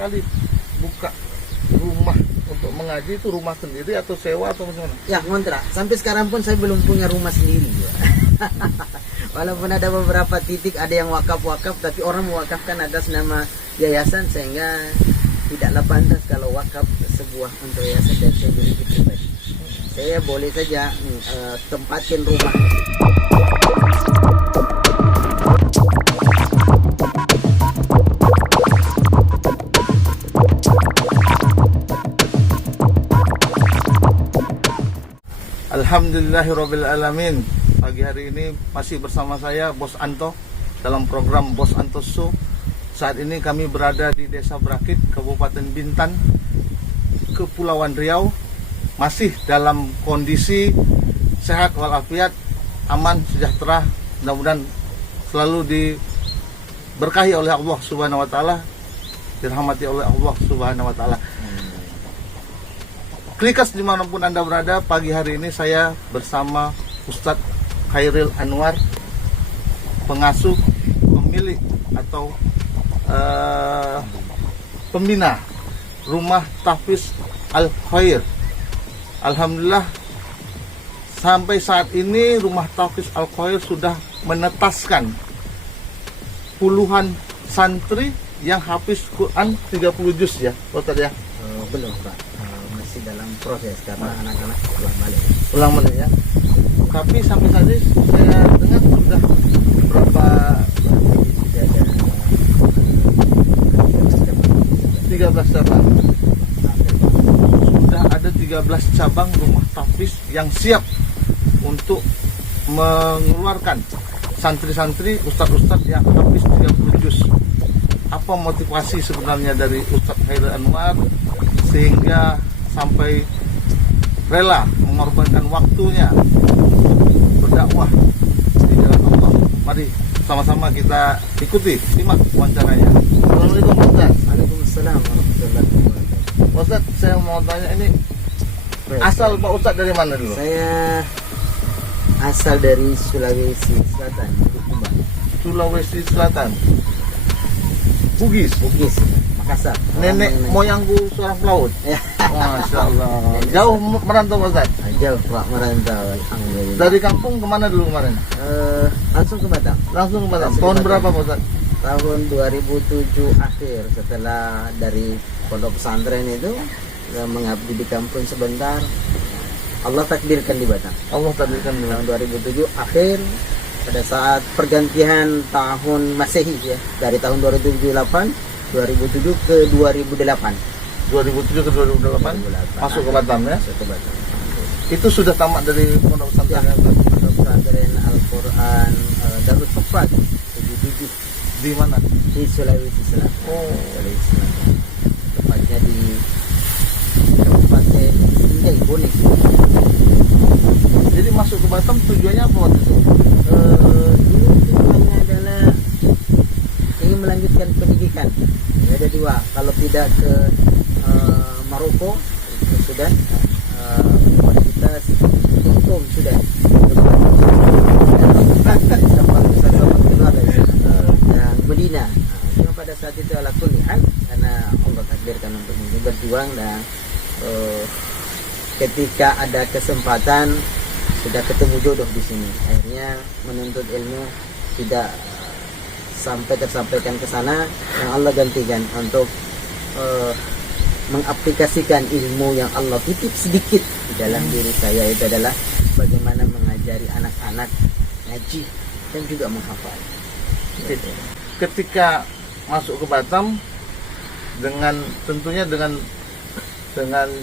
kali buka rumah untuk mengaji, itu rumah sendiri atau sewa atau bagaimana? Ya, ngontrak. Sampai sekarang pun saya belum punya rumah sendiri. Walaupun ada beberapa titik ada yang wakaf-wakaf, tapi orang mewakafkan atas nama yayasan, sehingga tidaklah pantas kalau wakaf sebuah untuk yayasan dan saya miliki pribadi. Saya boleh saja tempatin rumah. Alhamdulillahirabbil alamin. Pagi hari ini masih bersama saya Bos Anto dalam program Bos Anto Show. Saat ini kami berada di Desa Brakit, Kabupaten Bintan, Kepulauan Riau. Masih dalam kondisi sehat walafiat, aman, sejahtera. Mudah-mudahan selalu diberkahi oleh Allah Subhanahu wa taala, dirahmati oleh Allah Subhanahu wa taala. Klikas dimanapun Anda berada, pagi hari ini saya bersama Ustadz Khairil Anwar, pengasuh, pemilik atau pembina Rumah Tahfiz Al-Khair. Alhamdulillah, sampai saat ini Rumah Tahfiz Al-Khair sudah menetaskan puluhan santri yang hafiz Quran 30 juz ya, Ustadz ya? Belum, Pak. Masih dalam proses karena anak-anak Ulang balik ya. Tapi sampai saat ini saya dengar sudah berapa? Ada 13 cabang. Sudah ada 13 cabang rumah tahfiz yang siap untuk mengeluarkan santri-santri, ustadz-ustadz yang hafiz 30 juz. Apa motivasi sebenarnya dari Ustadz Khairil Anwar sehingga sampai rela mengorbankan waktunya berdakwah di jalan Allah? Mari sama-sama kita ikuti, simak wawancaranya. Assalamualaikum Ustaz. Waalaikumsalam warahmatullahi wabarakatuh. Ustaz, saya mau tanya ini, asal Pak Ustaz dari mana dulu? Saya asal dari Sulawesi Selatan, Kumba. Sulawesi Selatan, Bugis, Makassar. nenek moyangku seorang pelaut. Ya. Masya Allah. Jauh merantau Pak Ustaz? Jauh Pak, merantau. Alhamdulillah. Dari kampung kemana dulu kemarin? Langsung ke Batam. Langsung ke Batam. Langsung Tahun ke Batam. berapa Pak Ustaz? Tahun 2007 akhir, setelah dari pondok pesantren itu mengabdi di kampung sebentar, Allah takdirkan di Batam. Allah takdirkan dulu. Tahun 2007 akhir, pada saat pergantian tahun Masehi ya, dari tahun 2007 ke 2008. 2007 ke 2008 masuk ke Batam ya. Masuk ke Batam. Itu sudah tamat dari pondok pesantren. Ya, pondok pesantren Al-Quran Darul Sofat 77 Di mana? di Sulawesi Selatan. Oh. Sulawesi Selatan. Tepatnya di Kabupaten Sinjai, Bonek. Jadi masuk ke Batam tujuannya apa waktu itu? Dulu tujuannya adalah ingin melanjutkan pendidikan. Ada dua, kalau tidak ke Maroko itu sudah Universitas Hukum sudah yang Medina. Cuma pada saat itu ala kulli hal, karena Allah takdirkan untuk berjuang, dan ketika ada kesempatan sudah ketemu jodoh di sini, akhirnya menuntut ilmu tidak sampai tersampaikan ke sana, yang Allah gantikan untuk mengaplikasikan ilmu yang Allah titip sedikit di dalam diri saya, itu adalah bagaimana mengajari anak-anak ngaji dan juga menghafal. Ketika masuk ke Batam dengan tentunya dengan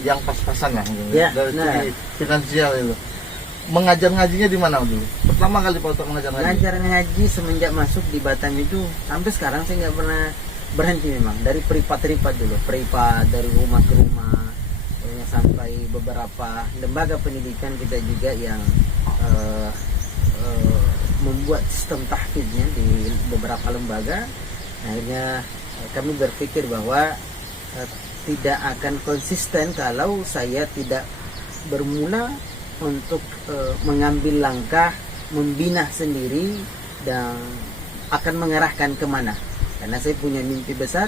yang pas-pasan lah Ya, dari nah. segi finansial itu. Mengajar ngajinya di mana dulu? Pertama kali Pak Ustaz mengajar ngaji. Mengajar ngaji semenjak masuk di Batam itu sampai sekarang saya nggak pernah berhenti, memang dari privat dulu, privat, dari rumah ke rumah, sampai beberapa lembaga pendidikan kita juga yang membuat sistem tahfiznya di beberapa lembaga. Akhirnya kami berpikir bahwa tidak akan konsisten kalau saya tidak bermula untuk mengambil langkah membina sendiri dan akan mengarahkan kemana. Karena saya punya mimpi besar,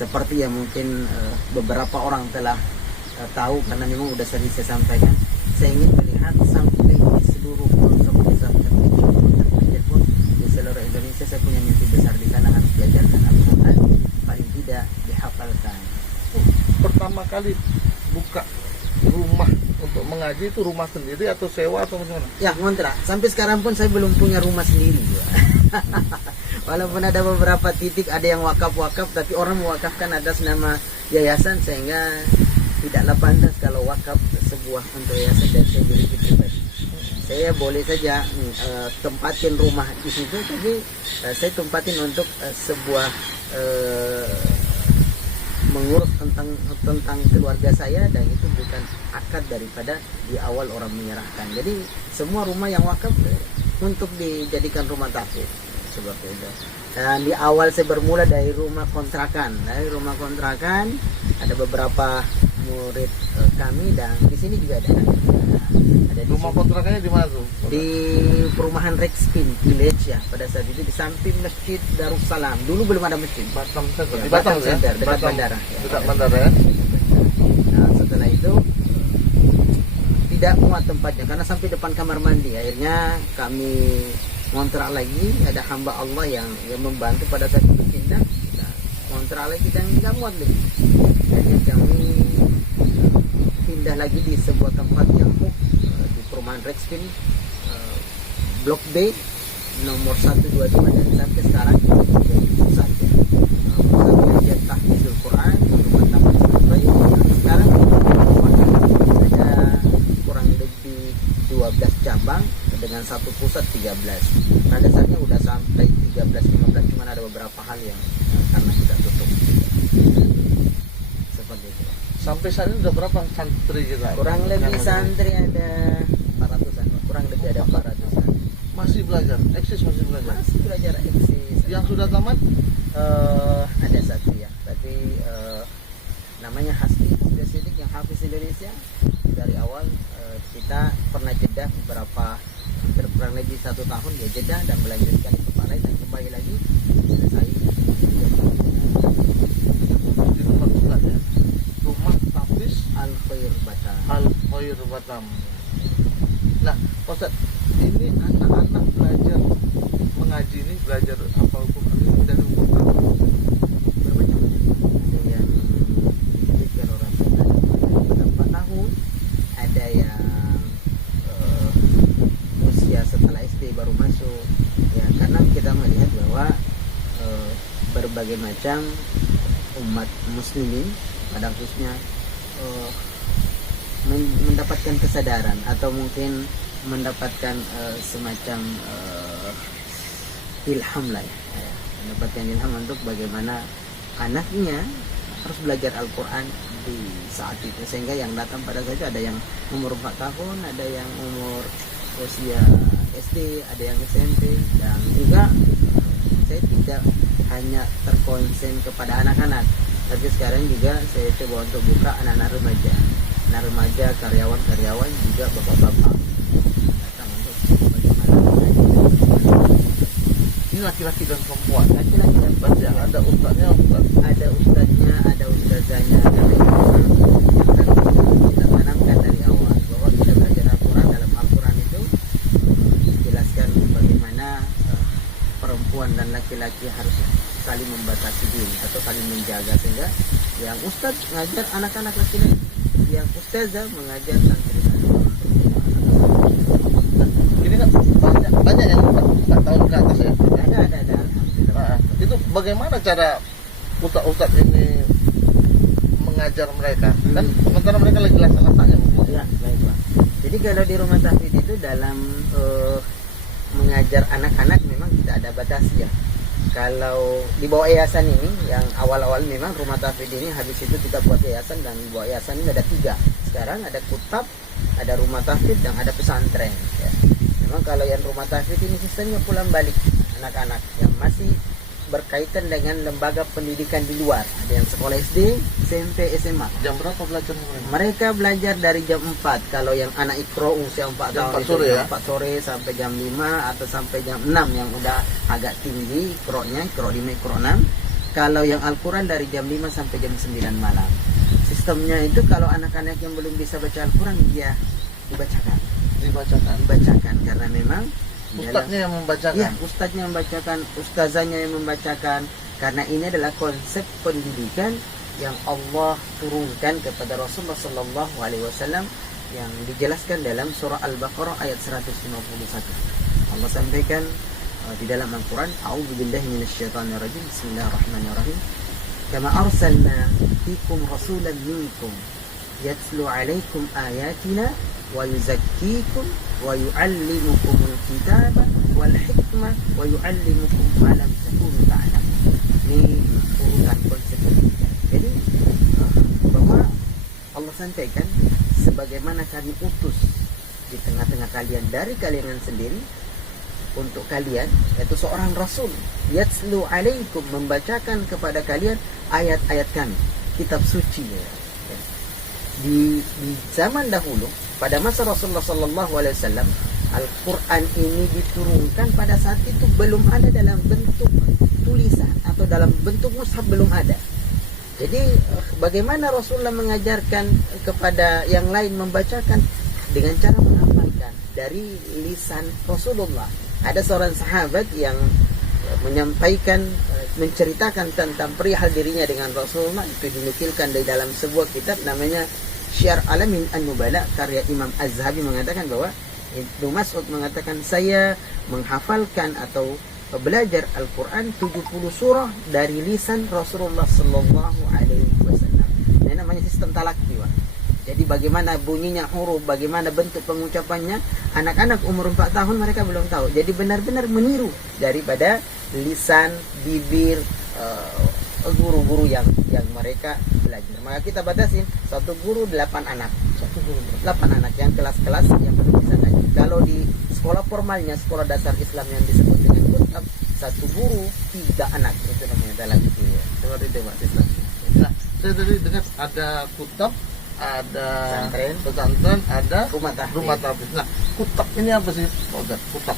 seperti yang mungkin beberapa orang telah tahu, karena memang udah sering saya sampaikan, saya ingin melihat sampai di seluruh pelosok desa terkecil pun di seluruh Indonesia. Saya punya mimpi besar di sana, harus diajarkan Al-Quran, paling tidak dihafalkan. Pertama kali buka rumah untuk mengaji itu rumah sendiri atau sewa atau bagaimana? Ya, ngontrak. Sampai sekarang pun saya belum punya rumah sendiri juga. Walaupun ada beberapa titik ada yang wakaf-wakaf, tapi orang mewakafkan atas nama yayasan, sehingga tidaklah pantas kalau wakaf sebuah untuk yayasan dan saya miliki pribadi. Saya boleh saja tempatin rumah di situ, tapi saya tempatin untuk sebuah mengurus tentang keluarga saya, dan itu bukan akad daripada di awal orang menyerahkan. Jadi semua rumah yang wakaf untuk dijadikan rumah tahfidz seperti itu. Dan di awal saya bermula dari rumah kontrakan. Dari rumah kontrakan ada beberapa murid kami, dan di sini juga ada di Rumah kontrakannya di mana tuh? di perumahan Rexpin Village ya, pada saat itu di samping Masjid Darussalam. Dulu belum ada masjid. Batam Center. Ya, Di Batam ya? Center, dekat Batam. bandara. Ya, Dekat bandara ya? Nah, setelah itu tidak muat tempatnya karena sampai depan kamar mandi. Akhirnya kami ngontrak lagi, ada hamba Allah yang membantu pada saat itu pindah. Nah, ngontrak lagi dan nggak muat lagi. Akhirnya kami pindah lagi di sebuah tempat yang di perumahan Rexpin, Blok B nomor 125, dan sampai sekarang jadi pusat ya. Pusat kajian tahfidzul Quran untuk tamat sampai sekarang ada kurang lebih 12 cabang dengan satu pusat 13. Pada saatnya udah sampai 13-15, cuma ada beberapa hal yang karena kita tutup seperti itu. Sampai saat ini udah berapa santri kita? Kurang lebih santri ada 400-an, kurang lebih ada 400-an. Masih belajar, eksis masih belajar. Masih belajar eksis. Yang sudah tamat? Ada satu ya, tapi namanya Hasbi Sidik yang Hafiz Indonesia. Dari awal kita pernah jeda beberapa, hampir kurang lebih 1 tahun dia jeda dan melanjutkan ke tempat lain dan kembali lagi selesai. Di rumah Ustaz ya? Rumah Tahfiz Al Khair Batam. Al Khair Batam. Nah, Ustaz, ini anak-anak belajar mengaji ini, belajar apa hukum ini dari umur berapa? Bermacam-macam. Ada yang dididik kalau orang tua ada 4 tahun, ada yang usia setelah SD baru masuk. Ya, karena kita melihat bahwa berbagai macam umat muslimin pada khususnya mendapatkan kesadaran atau mungkin mendapatkan semacam ilham lah ya, mendapatkan ilham untuk bagaimana anaknya harus belajar Al-Quran di saat itu, sehingga yang datang pada saat itu ada yang umur 4 tahun, ada yang umur usia SD, ada yang SMP, dan juga saya tidak hanya terkonsen kepada anak-anak, tapi sekarang juga saya coba untuk buka anak-anak remaja, karyawan-karyawan, juga bapak-bapak datang untuk bagaimana mengaji. Ini laki-laki dan perempuan. Laki-laki dan Berarti yang ada ustaznya, Ustaz. ada ustadznya, ada ustazahnya, karena itu memang kita tanamkan dari awal bahwa kita belajar Al-Quran. Dalam Al-Quran itu dijelaskan bagaimana perempuan dan laki-laki harus saling membatasi diri atau saling menjaga, sehingga yang ustaz mengajar anak-anak laki-laki, yang ustazah mengajar santri-santri. Ini kan banyak yang 4 tahun ke atas ya. Ada. Nah, itu bagaimana cara ustaz-ustaz ini mengajar mereka? Kan sementara mereka lagi lasak-lasaknya mungkin. Ya, baiklah. Jadi kalau di rumah tahfidz itu dalam mengajar anak-anak memang tidak ada batas ya. Kalau di bawah yayasan ini, yang awal-awal memang rumah tahfidz ini habis itu kita buat yayasan, dan di bawah yayasan ini ada 3. Sekarang ada kutab, ada rumah tahfidz, dan ada pesantren. Ya. Memang kalau yang rumah tahfidz ini sistemnya pulang balik anak-anak yang masih berkaitan dengan lembaga pendidikan di luar. Ada yang sekolah SD, SMP, SMA. Jam berapa belajar mereka? Mereka belajar dari jam 4. Kalau yang anak ikro usia 4 Jam tahun 4 sore itu ya? jam 4 sore sampai jam 5 atau sampai jam 6 yang udah agak tinggi ikronya, ikro 5, ikro 6. Kalau yang Al-Quran dari jam 5 sampai jam 9 malam. Sistemnya itu kalau anak-anak yang belum bisa baca Al-Quran, ya dibacakan. Dibacakan karena memang Ustadznya yang membacakan. ya, ustadznya membacakan, ustazahnya yang membacakan. Karena ini adalah konsep pendidikan yang Allah turunkan kepada Rasulullah Sallallahu Alaihi Wasallam yang dijelaskan dalam surah Al-Baqarah ayat 151. Allah sampaikan di dalam Al-Quran, A'udzubillahi minasyaitonirrajim, Bismillahirrahmanirrahim. Kama arsalna fikum rasulan minkum yatlu 'alaikum ayatina wa yuzakkikum wa yu'allimukumul kitaba wal hikmah wa yu'allimukum ma lam takunu ta'lamun. Ini urutan konsep pendidikan. Jadi bahwa Allah sampaikan sebagaimana kami utus di tengah-tengah kalian dari kalian sendiri untuk kalian, yaitu seorang rasul, yatslu alaikum, membacakan kepada kalian ayat-ayat kami, kitab suci ya. Di zaman dahulu pada masa Rasulullah Sallallahu Alaihi Wasallam, Al-Quran ini diturunkan pada saat itu belum ada dalam bentuk tulisan atau dalam bentuk mushaf, belum ada. Jadi bagaimana Rasulullah mengajarkan kepada yang lain membacakan dengan cara menghafalkan dari lisan Rasulullah. Ada seorang sahabat yang menyampaikan, menceritakan tentang perihal dirinya dengan Rasulullah. Itu dinukilkan dari dalam sebuah kitab namanya Syiar Alamin An-Nubala, karya Imam Az-Zahabi, mengatakan bahwa Ibnu Mas'ud mengatakan, saya menghafalkan atau belajar Al-Quran 70 surah dari lisan Rasulullah Sallallahu Alaihi Wasallam. Ini namanya sistem talaki, Pak. Jadi bagaimana bunyinya huruf, bagaimana bentuk pengucapannya, anak-anak umur 4 tahun mereka belum tahu. Jadi benar-benar meniru daripada lisan, bibir guru-guru yang mereka belajar. Maka kita batasin satu guru 8 anak. 8 anak yang kelas-kelas yang perlu bisa ngaji. Kalau di sekolah formalnya, sekolah dasar Islam yang disebut dengan kutab, satu guru 3 anak. Itu namanya dalam itu ya. Seperti itu Pak Sistem. Nah, saya tadi dengar ada kutab, ada pesantren, ada rumah tahfiz. Nah, kutab ini apa sih, Pak Ustaz? Kutab.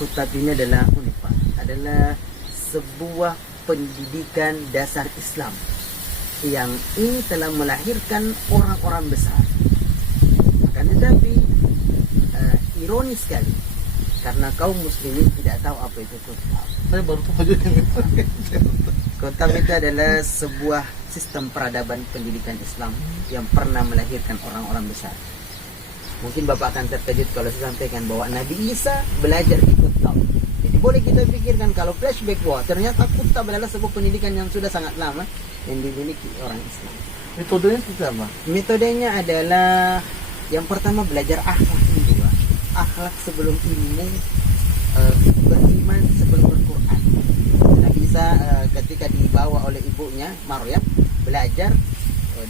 Kutab ini adalah unik, Pak. Adalah sebuah pendidikan dasar Islam yang ini telah melahirkan orang-orang besar. Akan tetapi ironis sekali karena kaum muslimin tidak tahu apa itu kutab. Saya baru tahu juga ini. Kutab itu adalah sebuah sistem peradaban pendidikan Islam yang pernah melahirkan orang-orang besar. Mungkin Bapak akan terkejut kalau saya sampaikan bahwa Nabi Isa belajar di kutab. Jadi boleh kita pikirkan kalau flashback, wah ternyata kutab adalah sebuah pendidikan yang sudah sangat lama yang dimiliki orang Islam. Metodenya seperti apa? Metodenya adalah yang pertama belajar akhlak dulu. Akhlak sebelum ilmu, beriman sebelum Al-Quran. Nabi Isa ketika dibawa oleh ibunya Maryam belajar,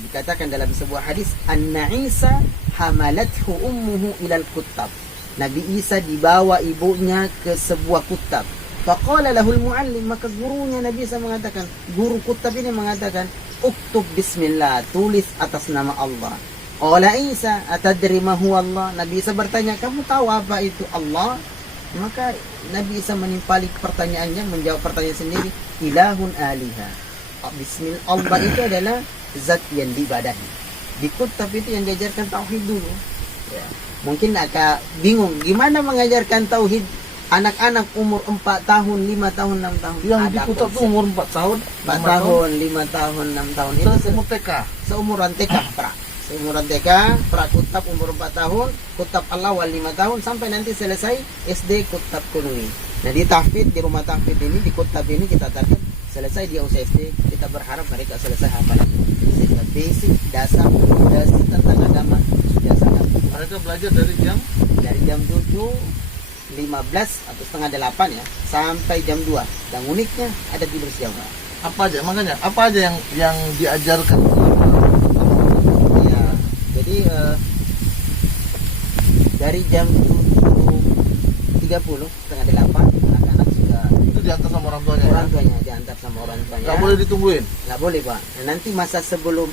dikatakan dalam sebuah hadis, Anna Isa hamalathu ummuhu ilal kutab. Nabi Isa dibawa ibunya ke sebuah kutab. Faqala lahul muallim, maka gurunya Nabi Isa mengatakan, guru kutab ini mengatakan, uktub bismillah, tulis atas nama Allah. Qala Isa atadri ma huwa Allah. Nabi Isa bertanya, kamu tahu apa itu Allah? Maka Nabi Isa menimpali pertanyaannya, menjawab pertanyaan sendiri, ilahun aliha. Bismillah, Allah itu adalah zat yang diibadahi. Di kutab itu yang diajarkan tauhid dulu. Ya. Mungkin agak bingung gimana mengajarkan tauhid anak-anak umur 4 tahun, 5 tahun, 6 tahun. Yang di kutab itu umur 4 tahun, 4 tahun, 5 tahun, 6 tahun. Itu seumur TK. Seumuran TK, pra. Seumuran TK, pra kutab umur 4 tahun, kutab al-awal 5 tahun, sampai nanti selesai SD kutab kunui. Nah, di tahfidz, di rumah tahfidz ini, di kutab ini kita target selesai dia usia SD, kita berharap mereka selesai hafalan. Sehingga basic, dasar tentang agama sudah sangat. Mereka belajar dari jam 7:15 atau setengah 8 ya, sampai jam 2. Dan uniknya ada tidur siang. Apa aja? Makanya apa aja yang diajarkan? Ya, jadi dari jam 7:30 setengah 8 anak-anak sudah Itu diantar sama orang tuanya. orang tuanya diantar sama orang tuanya. Nggak boleh ditungguin. Nggak boleh, Pak. Nah, nanti masa sebelum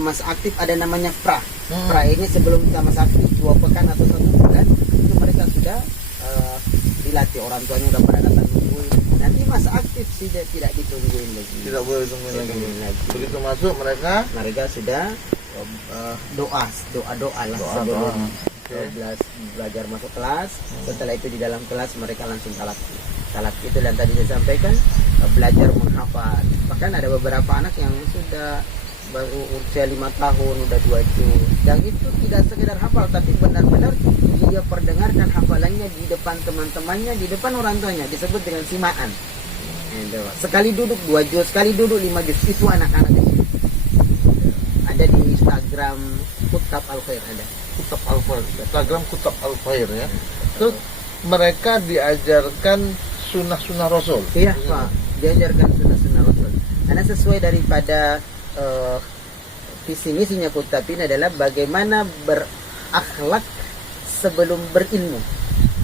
masa aktif ada namanya pra. Pra ini sebelum kita masa aktif 2 pekan atau 1 bulan itu mereka sudah dilatih, orang tuanya udah pada datang nungguin. Nanti masa aktif tidak ditungguin lagi. Tidak boleh tunggu lagi. Ditungguin lagi. Begitu masuk mereka Mereka sudah doa lah Doa. sebelum Oke. belajar masuk kelas. Setelah itu di dalam kelas mereka langsung talaki. Talaki itu dan tadi saya sampaikan belajar menghafal. Bahkan ada beberapa anak yang sudah baru usia 5 tahun, udah 2 juz. Yang itu tidak sekedar hafal, tapi benar-benar dia perdengarkan hafalannya di depan teman-temannya, di depan orang tuanya, disebut dengan simaan. Gitu. Sekali duduk 2 juz, sekali duduk 5 juz. Itu anak-anak kecil. Ada di Instagram Kutab Al-Khair ada. Kutab Al-Khair, Instagram Kutab Al-Khair ya. Terus mereka diajarkan sunnah-sunnah Rasul. Iya Pak, diajarkan sunnah-sunnah Rasul. Karena sesuai daripada visi misinya Kutab ini adalah bagaimana berakhlak sebelum berilmu.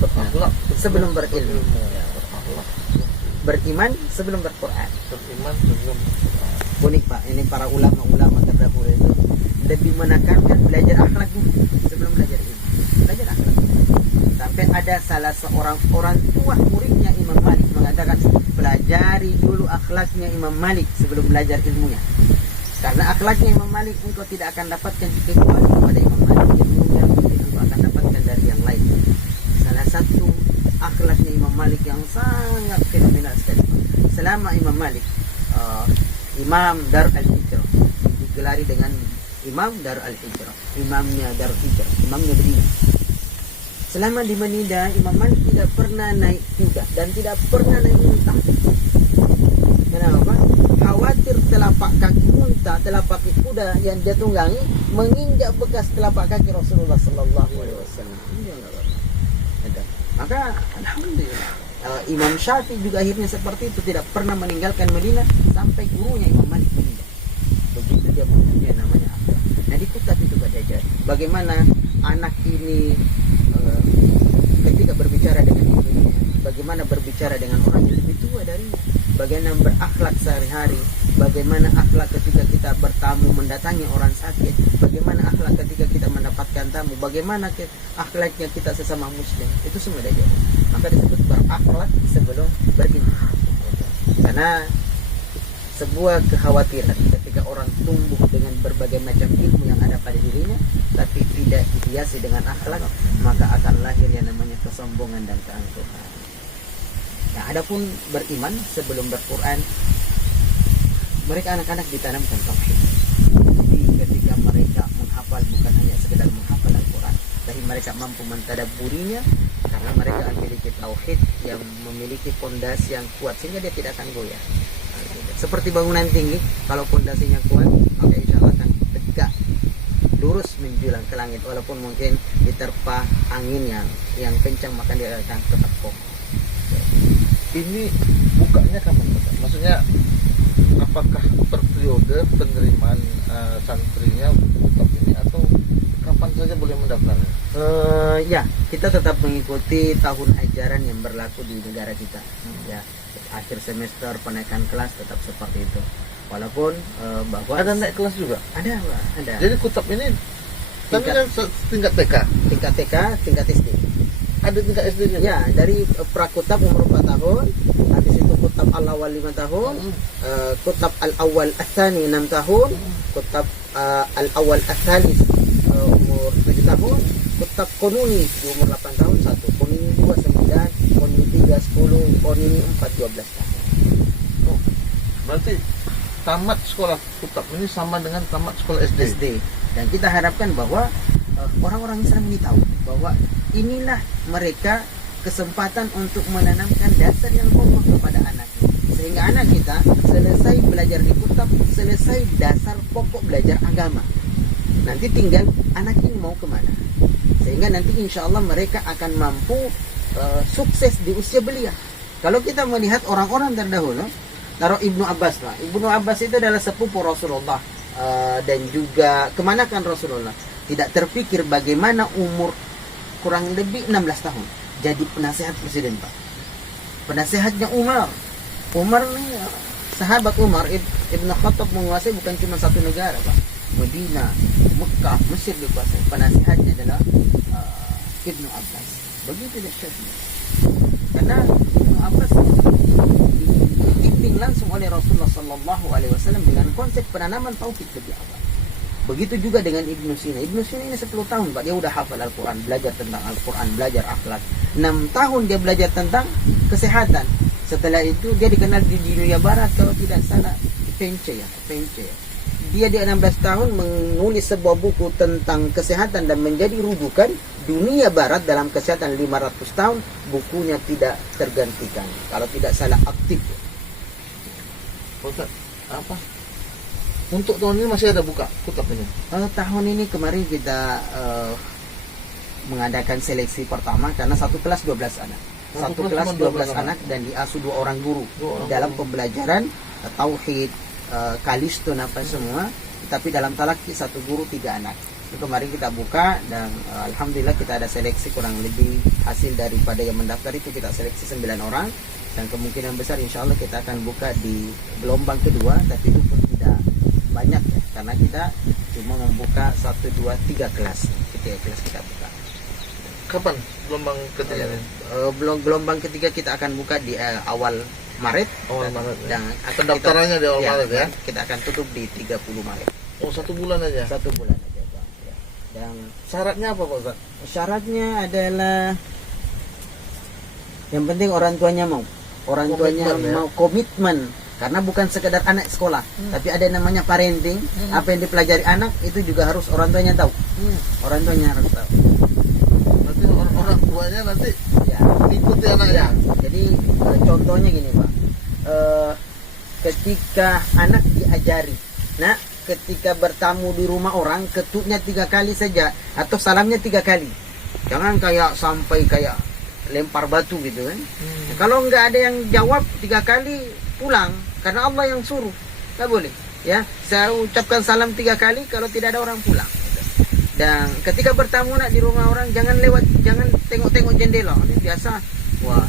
Berakhlak Sebelum berilmu. Berakhlak. Beriman sebelum berquran. Beriman sebelum berquran. Unik Pak, ini para ulama-ulama terdahulu itu lebih menekankan belajar akhlak dulu sebelum belajar ilmu. Belajar akhlak. Sampai ada salah seorang orang tua muridnya Imam Malik mengatakan, pelajari dulu akhlaknya Imam Malik sebelum belajar ilmunya. Karena akhlaknya Imam Malik engkau tidak akan dapatkan kecuali pada Imam Malik. Ilmunya mungkin engkau akan dapatkan dari yang lain. Salah satu akhlaknya Imam Malik yang sangat fenomenal sekali. Selama Imam Malik Imam Dar al-Hijrah, digelari dengan Imam Dar al-Hijrah, imamnya Dar al-Hijrah, imamnya Madinah. Selama di Madinah, Imam Malik tidak pernah naik kuda dan tidak pernah naik unta. Kenapa? Khawatir telapak kaki unta, telapak kaki kuda yang dia tunggangi menginjak bekas telapak kaki Rasulullah Sallallahu Alaihi Wasallam. Maka alhamdulillah Imam Syafi'i juga akhirnya seperti itu, tidak pernah meninggalkan Madinah sampai gurunya Imam Malik meninggal. Begitu dia punya namanya akhlak. Nah di Kutab itu belajar bagaimana anak ini ketika berbicara dengan ibunya, bagaimana berbicara dengan orang yang lebih tua darinya, bagaimana berakhlak sehari-hari, bagaimana akhlak ketika kita bertamu mendatangi orang sakit, bagaimana akhlak ketika kita mendapatkan tamu, bagaimana akhlaknya kita sesama muslim. Itu semua belajar. Maka disebut berakhlak sebelum berilmu. Karena sebuah kekhawatiran ketika orang tumbuh dengan berbagai macam ilmu yang ada pada dirinya tapi tidak dihiasi dengan akhlak, maka akan lahir yang namanya kesombongan dan keangkuhan. Nah, adapun beriman sebelum berquran, mereka anak-anak ditanamkan tauhid. Jadi ketika mereka menghafal bukan hanya sekedar menghafal Al-Quran, tapi mereka mampu mentadabburinya karena mereka memiliki tauhid yang memiliki pondasi yang kuat sehingga dia tidak akan goyah. Seperti bangunan tinggi, kalau pondasinya kuat, maka insya Allah akan tegak, lurus menjulang ke langit. Walaupun mungkin diterpa angin yang kencang, maka dia akan tetap kokoh. Ini bukanya kapan Pak? Maksudnya apakah per periode penerimaan santrinya Kutab ini atau kapan saja boleh mendaftarnya? Ya, kita tetap mengikuti tahun ajaran yang berlaku di negara kita. Ya, akhir semester penaikan kelas tetap seperti itu. Walaupun bahwa Ada naik kelas juga? ada, Pak, ada. Jadi Kutab ini tapi kan tingkat TK, Tingkat TK, tingkat SD. ada tingkat SD juga? Ya, dari prakutab umur 4 tahun, habis itu kutab al-awal 5 tahun, kutab al-awal ats-tsani 6 tahun, kutab al-awal ats-tsalis umur 7 tahun, kutab konuni di umur 8 tahun 1, konuni 2 9, konuni 3 10, konuni 4 12 tahun. Oh, berarti tamat sekolah Kutab ini sama dengan tamat sekolah SD. SD. Dan kita harapkan bahwa orang-orang Islam ini tahu bahwa inilah mereka kesempatan untuk menanamkan dasar yang kokoh kepada anaknya, sehingga anak kita selesai belajar di Kutab, selesai dasar pokok belajar agama. Nanti tinggal anak ini mau kemana, sehingga nanti insya Allah mereka akan mampu sukses di usia belia. Kalau kita melihat orang-orang terdahulu, taruh Ibnu Abbas lah. Ibnu Abbas itu adalah sepupu Rasulullah dan juga kemanakan Rasulullah. Tidak terpikir bagaimana umur kurang lebih 16 tahun jadi penasehat presiden, Pak. Penasehatnya Umar nih, sahabat Umar Ibn Khattab menguasai bukan cuma satu negara, Pak. Madinah, Mekah, Mesir dikuasai. Penasehatnya adalah Ibnu Abbas. Begitu dahsyatnya. Karena Ibnu Abbas langsung oleh Rasulullah Sallallahu Alaihi Wasallam dengan konsep penanaman tauhid lebih awal. Begitu juga dengan Ibnu Sina. Ibnu Sina ini 10 tahun Pak, dia udah hafal Al-Quran, belajar tentang Al-Quran, belajar akhlak. 6 tahun dia belajar tentang kesehatan. Setelah itu dia dikenal di dunia barat kalau tidak salah Pence ya. Dia di 16 tahun menulis sebuah buku tentang kesehatan dan menjadi rujukan dunia barat dalam kesehatan 500 tahun. Bukunya tidak tergantikan. Kalau tidak salah aktif. Ustaz, apa? Untuk tahun ini masih ada buka kutab ini? Tahun ini kemarin kita mengadakan seleksi pertama karena satu kelas 12 anak. Satu kelas 12 anak dan diasuh 2 orang guru dalam pembelajaran tauhid, kalistun apa semua. Tapi dalam talaki 1 guru 3 anak. Itu kemarin kita buka dan alhamdulillah kita ada seleksi kurang lebih hasil daripada yang mendaftar itu kita seleksi 9 orang dan kemungkinan besar insya Allah kita akan buka di gelombang kedua, tapi itu pun tidak banyak ya karena kita cuma membuka 1, 2, 3 kelas. 3 kelas kita buka. Kapan gelombang ketiga ini? Gelombang ketiga kita akan buka di awal Maret. Dan pendaftarannya di awal Maret ya. Kita akan tutup di 30 Maret. Oh, 1 bulan aja. 1 bulan aja Bang. Ya. Dan Syaratnya apa Pak Ustaz? syaratnya adalah yang penting orang tuanya mau. Orang tuanya Komitmen, ya? mau komitmen. Karena bukan sekedar anak sekolah, tapi ada yang namanya parenting. Apa yang dipelajari anak itu juga harus orang tuanya tahu. Orang tuanya harus tahu. Nanti orang tuanya nanti Ya. ikuti anaknya. Jadi contohnya gini Pak, ketika anak diajari, nah ketika bertamu di rumah orang ketuknya 3 kali saja atau salamnya 3 kali, jangan kayak sampai kayak lempar batu gitu kan. Nah, kalau nggak ada yang jawab 3 kali pulang karena Allah yang suruh, nggak boleh ya. Saya ucapkan salam 3 kali, kalau tidak ada orang pulang. Dan ketika bertamu nak di rumah orang jangan tengok-tengok jendela. Ini biasa. Wah,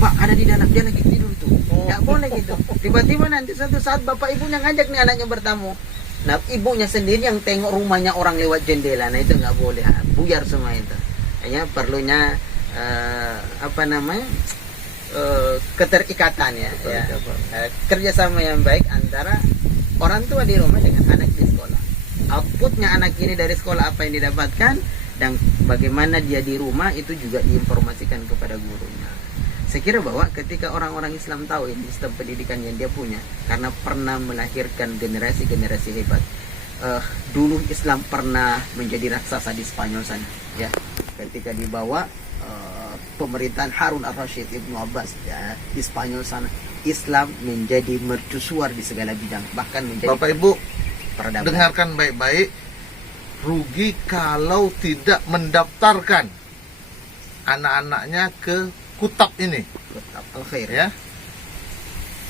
Pak ada di dalam, dia lagi tidur tuh. Nggak boleh gitu. Tiba-tiba nanti suatu saat bapak ibunya ngajak nih anaknya bertamu. Nah ibunya sendiri yang tengok rumahnya orang lewat jendela. Nah itu nggak boleh. Buyar semua itu. Hanya perlunya keterikatan ya. Kerjasama yang baik antara orang tua di rumah dengan anak di sekolah. Outputnya anak ini dari sekolah apa yang didapatkan dan bagaimana dia di rumah itu juga diinformasikan kepada gurunya. Saya kira bahwa ketika orang-orang Islam tahu ini sistem pendidikan yang dia punya karena pernah melahirkan generasi-generasi hebat. Dulu Islam pernah menjadi raksasa di Spanyol sana ya. Ketika dibawa pemerintahan Harun al-Rashid Ibnu Abbas ya, di Spanyol sana, Islam menjadi mercusuar di segala bidang, bahkan menjadi Bapak Ibu peradaban. dengarkan baik-baik, rugi kalau tidak mendaftarkan anak-anaknya ke kutab ini Al-Khair ya.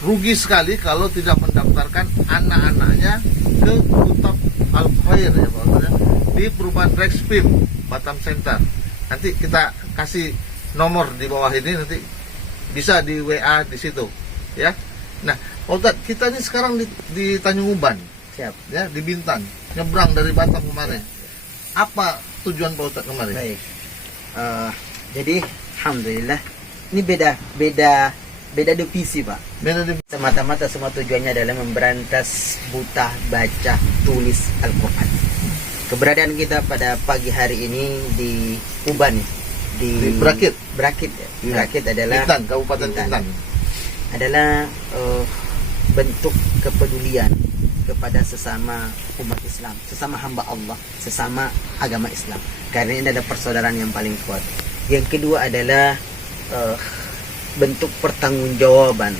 Rugi sekali kalau tidak mendaftarkan anak-anaknya ke kutab Al-Khair ya Pak ya, di perumahan Rexpim Batam Center. Nanti kita kasih nomor di bawah ini, nanti bisa di WA di situ ya. Nah Pak Ustadz, kita ini sekarang di Tanjung Uban. Siap. Ya, di Bintan, nyebrang dari Batam kemarin. Apa tujuan Pak Ustadz kemarin? Baik. Jadi alhamdulillah ini beda divisi Pak. Beda di Semata-mata semua tujuannya adalah memberantas buta baca tulis Al-Quran. Keberadaan kita pada pagi hari ini di Uban di Brakit. Ya. Ya. Brakit adalah Bintan, Kabupaten Bintan. Adalah bentuk kepedulian kepada sesama umat Islam, sesama hamba Allah, sesama agama Islam. Karena ini ada persaudaraan yang paling kuat. Yang kedua adalah bentuk pertanggungjawaban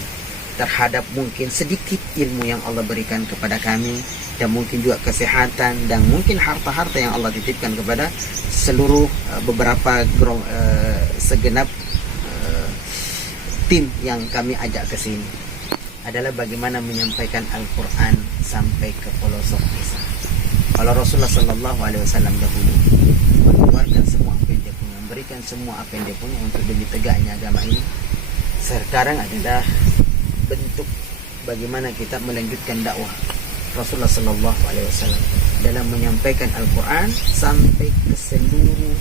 terhadap mungkin sedikit ilmu yang Allah berikan kepada kami, dan mungkin juga kesehatan dan mungkin harta-harta yang Allah titipkan kepada seluruh beberapa segenap tim yang kami ajak ke sini. Adalah bagaimana menyampaikan Al-Quran sampai ke pelosok desa. Kalau Rasulullah Sallallahu Alaihi Wasallam dahulu mengeluarkan semua apa yang dia punya, memberikan semua apa yang dia punya untuk demi tegaknya agama ini. Sekarang adalah bentuk bagaimana kita melanjutkan dakwah Rasulullah Sallallahu Alaihi Wasallam dalam menyampaikan Al-Quran sampai ke seluruh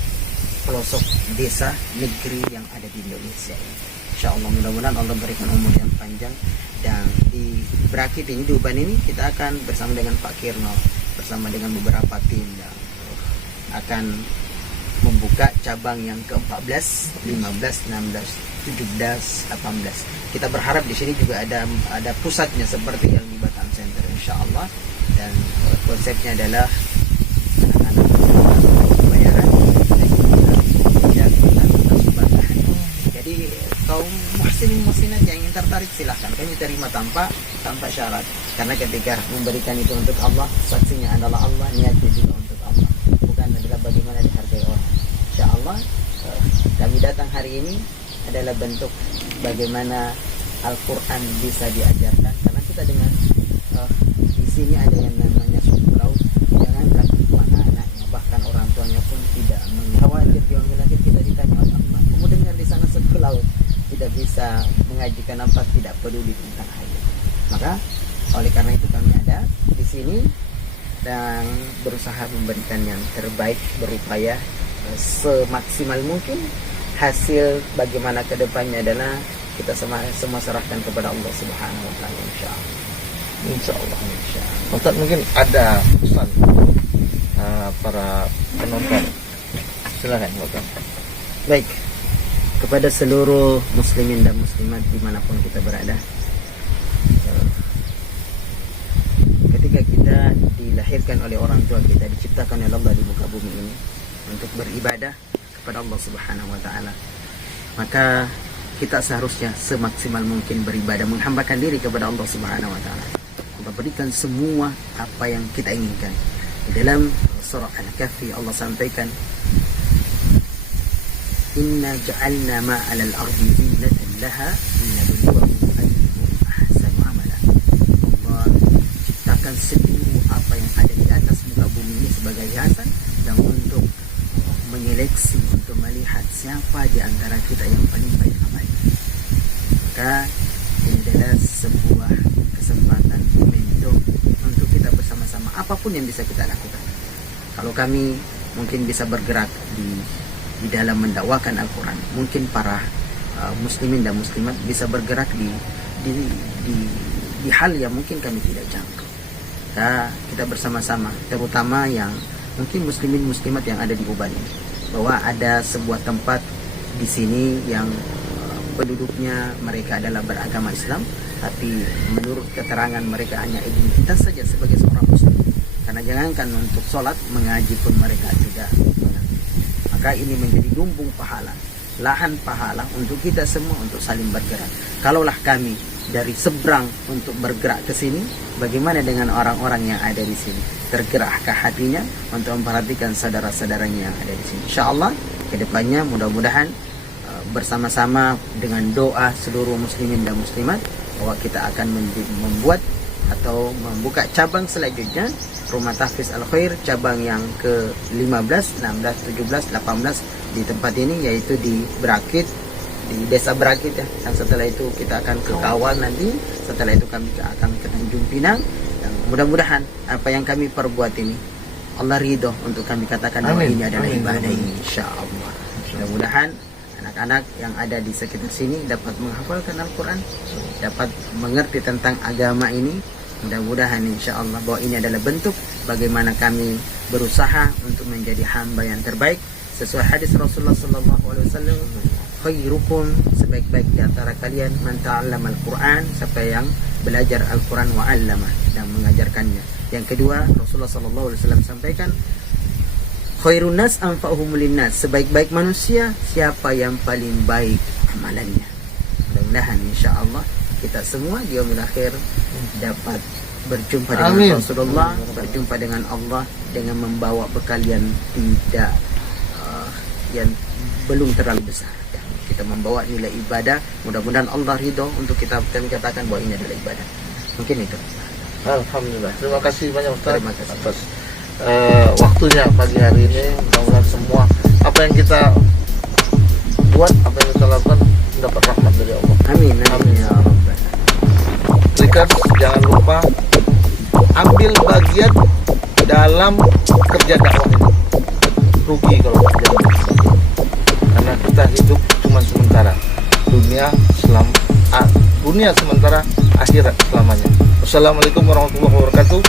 pelosok desa negeri yang ada di Indonesia ini. Insya Allah mudah-mudahan Allah berikan umur yang panjang. Dan di Berakit ini, di Uban ini, kita akan bersama dengan Pak Kirno, bersama dengan beberapa tim dan akan membuka cabang yang ke-14, 15, 16, 17, 18. Kita berharap di sini juga ada pusatnya seperti yang di Batam Center insya Allah. Dan konsepnya adalah anak-anak bayaran dan sumbatan. Jadi kaum muhsinin muslimat yang ingin tertarik silahkan, kami terima tanpa syarat. Karena ketika memberikan itu untuk Allah, saksinya adalah Allah, niatnya juga untuk Allah, bukan adalah bagaimana dihargai orang. Insya Allah kami datang hari ini adalah bentuk bagaimana Al-Quran bisa diajarkan. Karena kita dengan di sini ada yang namanya suku laut, jangankan anak-anaknya, bahkan orang tuanya pun tidak mengkhawatir di orang lahir kita ditanya oleh Allah. Kamu dengar di sana suku laut, tidak bisa mengajikan apa, tidak peduli tentang ayat. Maka oleh karena itu kami ada di sini dan berusaha memberikan yang terbaik, berupaya semaksimal mungkin. Hasil bagaimana kedepannya adalah kita semua serahkan kepada Allah Subhanahu Wa Taala Insya Allah. Ustaz, mungkin ada pesan para penonton, silakan Ustaz. Baik, kepada seluruh muslimin dan muslimat dimanapun kita berada, ketika kita dilahirkan oleh orang tua kita, diciptakan oleh Allah di muka bumi ini untuk beribadah kepada Allah Subhanahu Wa Taala, maka kita seharusnya semaksimal mungkin beribadah, menghambakan diri kepada Allah Subhanahu Wa Taala, memberikan semua apa yang kita inginkan. Di dalam surah Al-Kahfi Allah sampaikan, Inna ja'alna ma'alal ardi zinatan laha linabluwahum ayyuhum ahsanu amala. Allah ciptakan seluruh apa yang ada di atas muka bumi ini sebagai hiasan dan untuk menyeleksi, untuk melihat siapa di antara kita yang paling baik amalnya. Maka ini adalah sebuah kesempatan, momentum untuk kita bersama-sama apapun yang bisa kita lakukan. Kalau kami mungkin bisa bergerak di dalam mendakwakan Al-Quran, mungkin para muslimin dan muslimat bisa bergerak di hal yang mungkin kami tidak jangkau. Kita bersama-sama, terutama yang mungkin muslimin muslimat yang ada di Uban ini, bahwa ada sebuah tempat di sini yang penduduknya mereka adalah beragama Islam, tapi menurut keterangan mereka hanya identitas saja sebagai seorang muslim. Karena jangankan untuk sholat, mengaji pun mereka tidak mengerti. Maka ini menjadi lumbung pahala, lahan pahala untuk kita semua untuk saling bergerak. Kalaulah kami dari seberang untuk bergerak ke sini, bagaimana dengan orang-orang yang ada di sini? Tergerakkah hatinya untuk memperhatikan saudara-saudaranya yang ada di sini? Insya Allah kedepannya mudah-mudahan bersama-sama dengan doa seluruh muslimin dan muslimat, bahwa kita akan membuat atau membuka cabang selanjutnya Rumah Tahfiz Al-Khair, cabang yang ke-15, 16, 17, 18 di tempat ini, yaitu di Berakit, di desa Berakit ya. Dan setelah itu kita akan ke Kawal nanti, setelah itu kami akan ke Tanjung Pinang. Dan mudah-mudahan apa yang kami perbuat ini Allah ridho untuk kami katakan bahwa ini adalah ibadah ini, insya Allah. Mudah-mudahan anak-anak yang ada di sekitar sini dapat menghafalkan Al-Quran, dapat mengerti tentang agama ini. Mudah-mudahan insya Allah bahwa ini adalah bentuk bagaimana kami berusaha untuk menjadi hamba yang terbaik sesuai hadis Rasulullah SAW. Khairukum, sebaik-baik di antara kalian, man ta'allama al-Quran, siapa yang belajar Al-Quran wa 'allamah, dan mengajarkannya. Yang kedua, Rasulullah SAW sampaikan, khairun nas anfa'uhum linnas, sebaik-baik manusia siapa yang paling baik amalannya. Mudah-mudahan insyaallah kita semua di yaumil akhir dapat berjumpa dengan Rasulullah, berjumpa dengan Allah dengan membawa bekal yang tidak yang belum terlalu besar. Dan kita membawa nilai ibadah. Mudah-mudahan Allah ridho untuk kami katakan bahwa ini adalah ibadah. Mungkin itu. Alhamdulillah. Terima kasih banyak Ustaz. Terima kasih atas waktunya pagi hari ini. Mudah-mudahan semua apa yang kita buat, apa yang kita lakukan mendapat rahmat dari Allah. Amin. Amin ya Rabbal. Klikers, jangan lupa ambil bagian dalam kerja dakwah ini. Rugi kalau tidak jadi bagian, karena kita hidup cuma sementara. dunia sementara, akhirat selamanya. Wassalamualaikum warahmatullahi wabarakatuh.